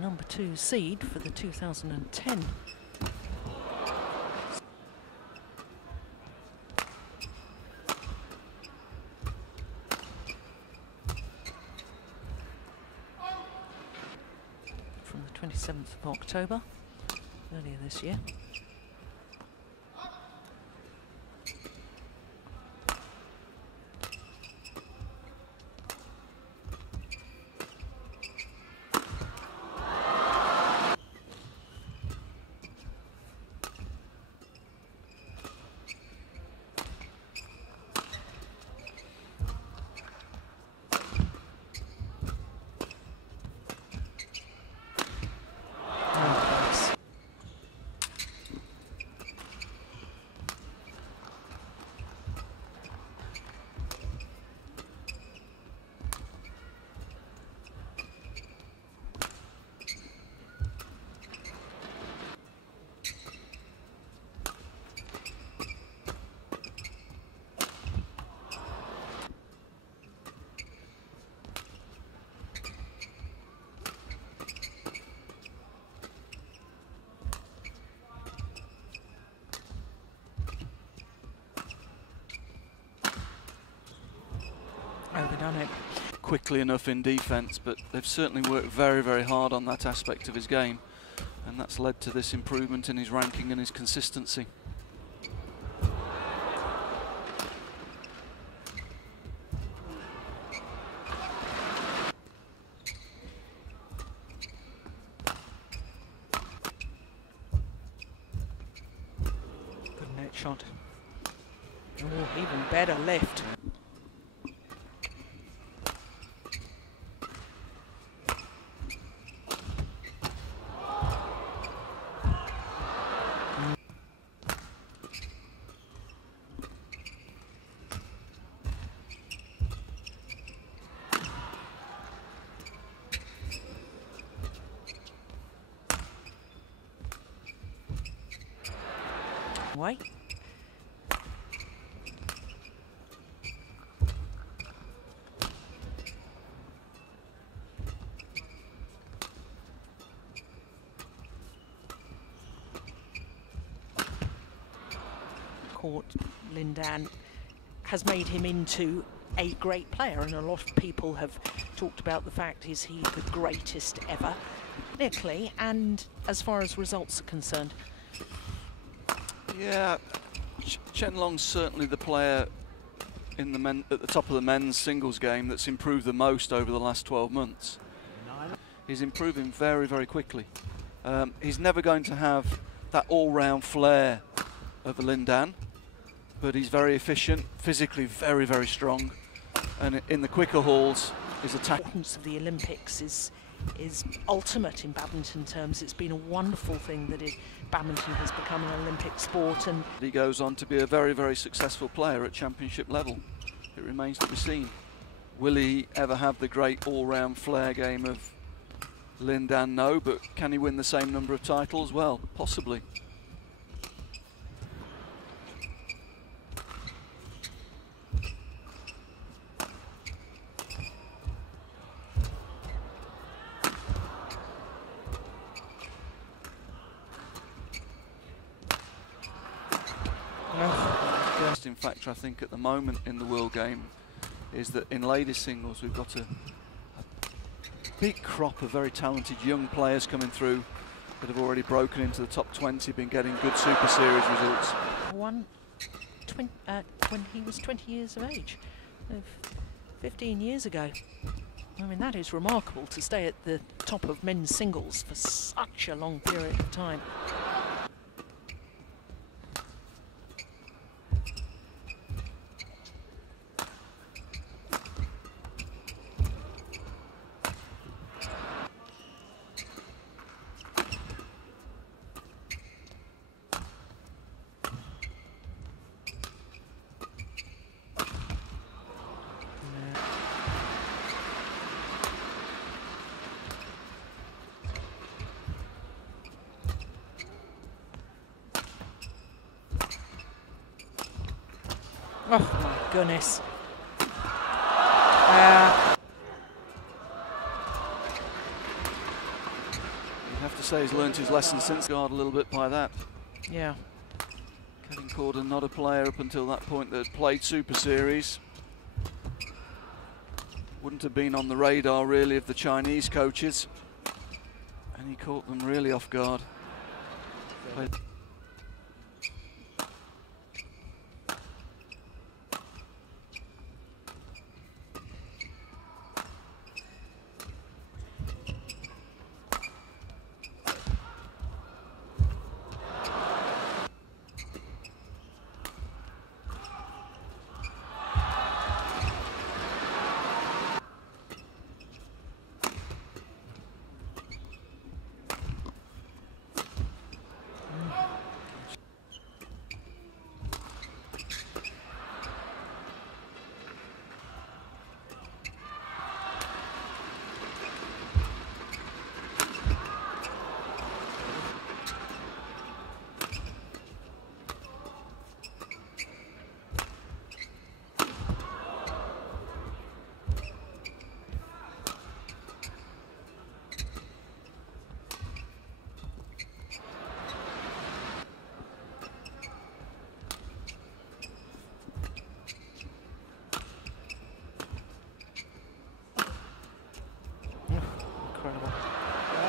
the #2 seed for the 2010. From the 27th of October, earlier this year. Overdone it. Quickly enough in defence, but they've certainly worked very, very hard on that aspect of his game, and that's led to this improvement in his ranking and his consistency. Good net shot. Oh, even better lift. Way. Court Lindan has made him into a great player, and a lot of people have talked about the fact is he the greatest ever, technically and as far as results are concerned. Yeah, Chenlong's certainly the player in the at the top of the men's singles game that's improved the most over the last 12 months. He's improving very, very quickly. He's never going to have that all-round flair of a Lindan, but he's very efficient, physically very, very strong, and in the quicker hauls, his attack. The importance of the Olympics is ultimate in badminton terms. It's been a wonderful thing that badminton has become an Olympic sport, and he goes on to be a very, very successful player at championship level. It remains to be seen. Will he ever have the great all-round flair game of Lindan? No, but can he win the same number of titles? Well, possibly. Best in factor, I think, at the moment in the world game is that in ladies singles we've got a big crop of very talented young players coming through that have already broken into the top 20, been getting good Super Series results. Won when he was 20 years of age, 15 years ago. I mean, that is remarkable to stay at the top of men's singles for such a long period of time. Oh my goodness. have to say he's learnt his lesson since guard a little bit by that. Yeah. Kevin Corden, not a player up until that point that had played Super Series. Wouldn't have been on the radar really of the Chinese coaches. And he caught them really off guard.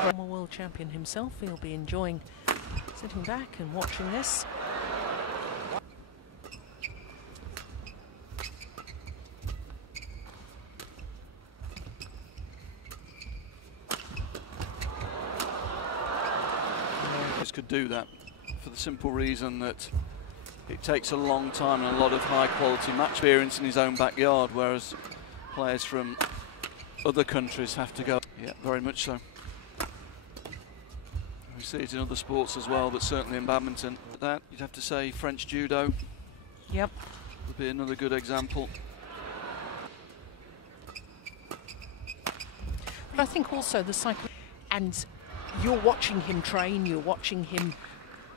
Former world champion himself, he'll be enjoying sitting back and watching this. Could do that for the simple reason that it takes a long time and a lot of high quality match experience in his own backyard, whereas players from other countries have to go. Yeah, very much so. We see it in other sports as well, but certainly in badminton. That, you'd have to say French judo. Yep. Would be another good example. But I think also the cycle, and you're watching him train, you're watching him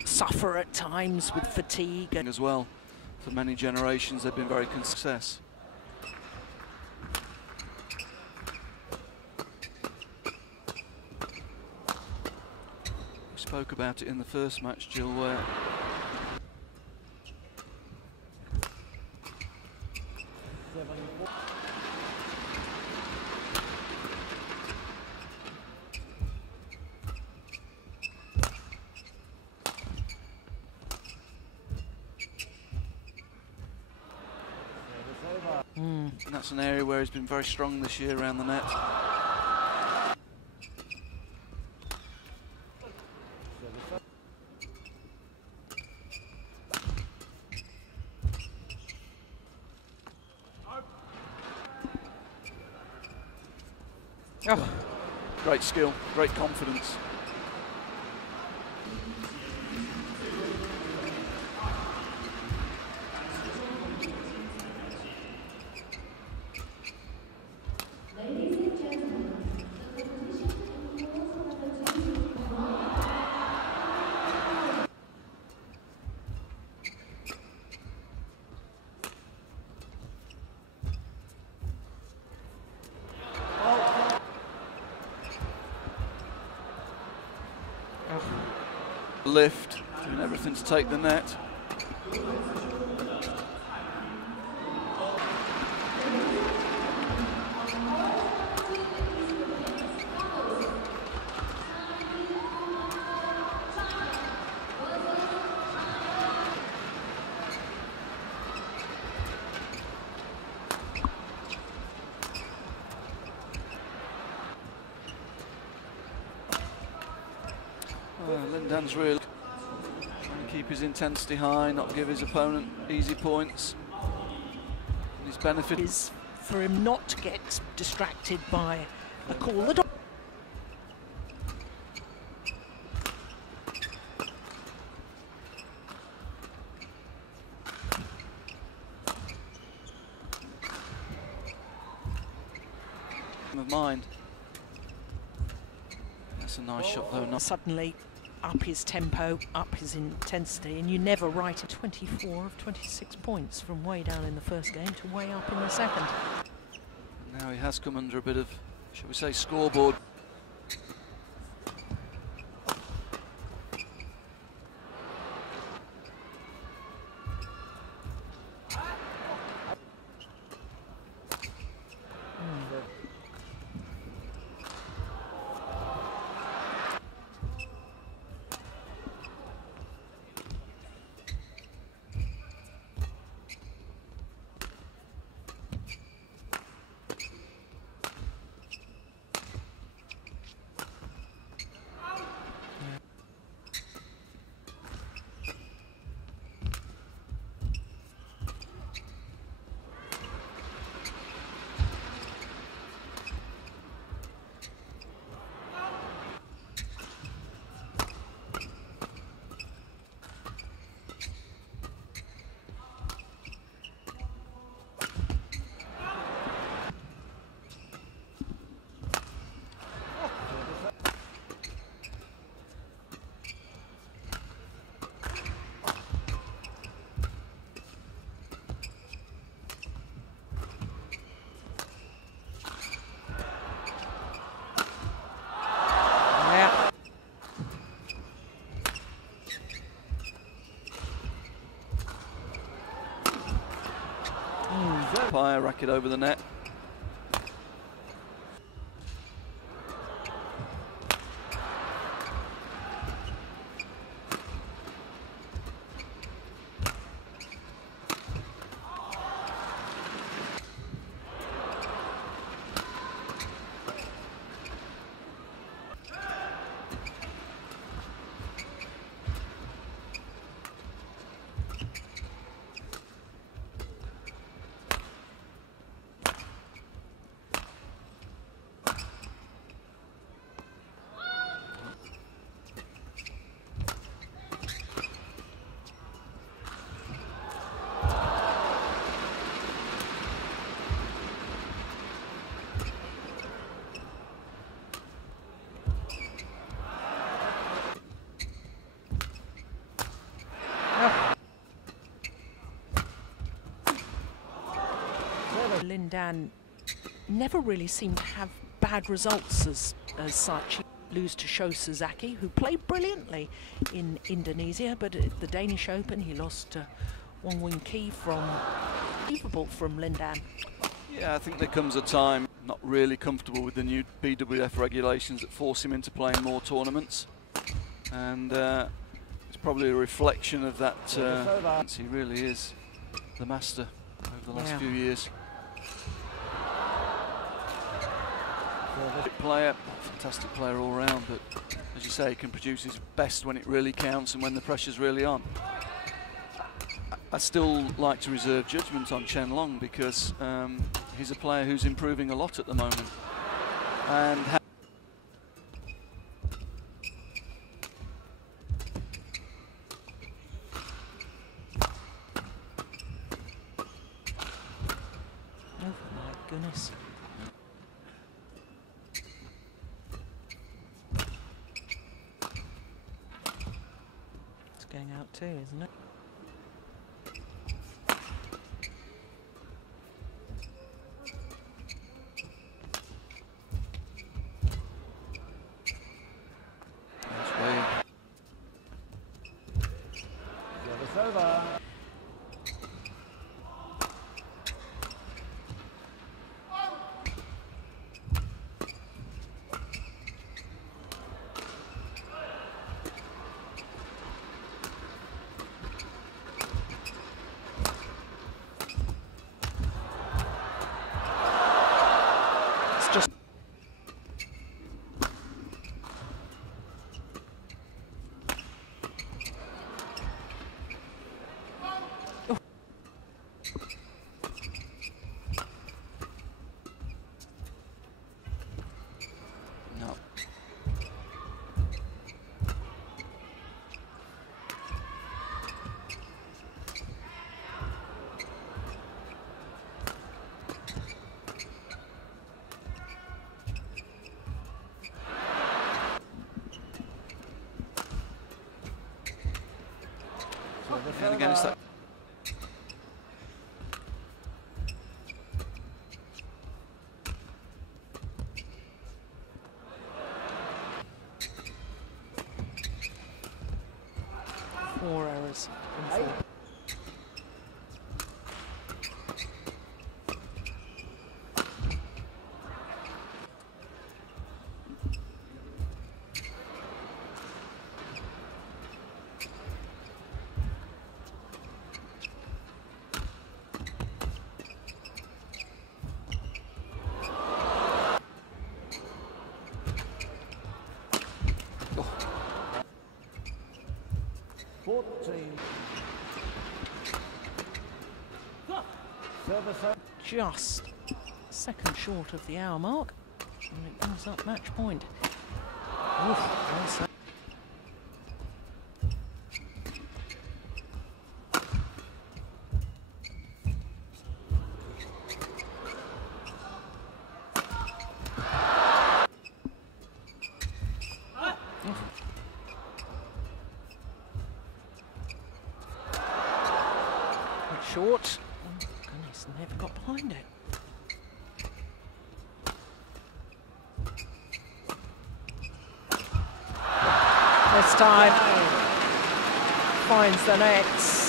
suffer at times with fatigue. As well, for many generations they've been very success. We spoke about it in the first match, Jill, where and that's an area where he's been very strong this year around the net. Oh. Great skill, great confidence. Lift, doing everything to take the net. Lindan's really trying to keep his intensity high, not give his opponent easy points. And his benefit is for him not to get distracted by a call that of mind. That's a nice shot though. Not suddenly up his tempo, up his intensity, and you never write a 24 of 26 points from way down in the first game to way up in the second. Now he has come under a bit of, shall we say, scoreboard. umpire, racket over the net. Lindan never really seemed to have bad results as such. He lose to Sho Sasaki, who played brilliantly in Indonesia, but at the Danish Open he lost to Wong Wing Ki from Lindan. Yeah, I think there comes a time not really comfortable with the new BWF regulations that force him into playing more tournaments, and it's probably a reflection of that. He really is the master over the last few years. Player, fantastic player all round, but as you say, he can produce his best when it really counts and when the pressure's really on. I still like to reserve judgment on Chen Long because he's a player who's improving a lot at the moment. And oh my goodness. Going out too, isn't it? Service over. And again, it's that. Four errors in four. Just a second short of the hour mark, and it brings up match point. Oof, well said. Short. Oh, goodness, never got behind it. This time finds the nets.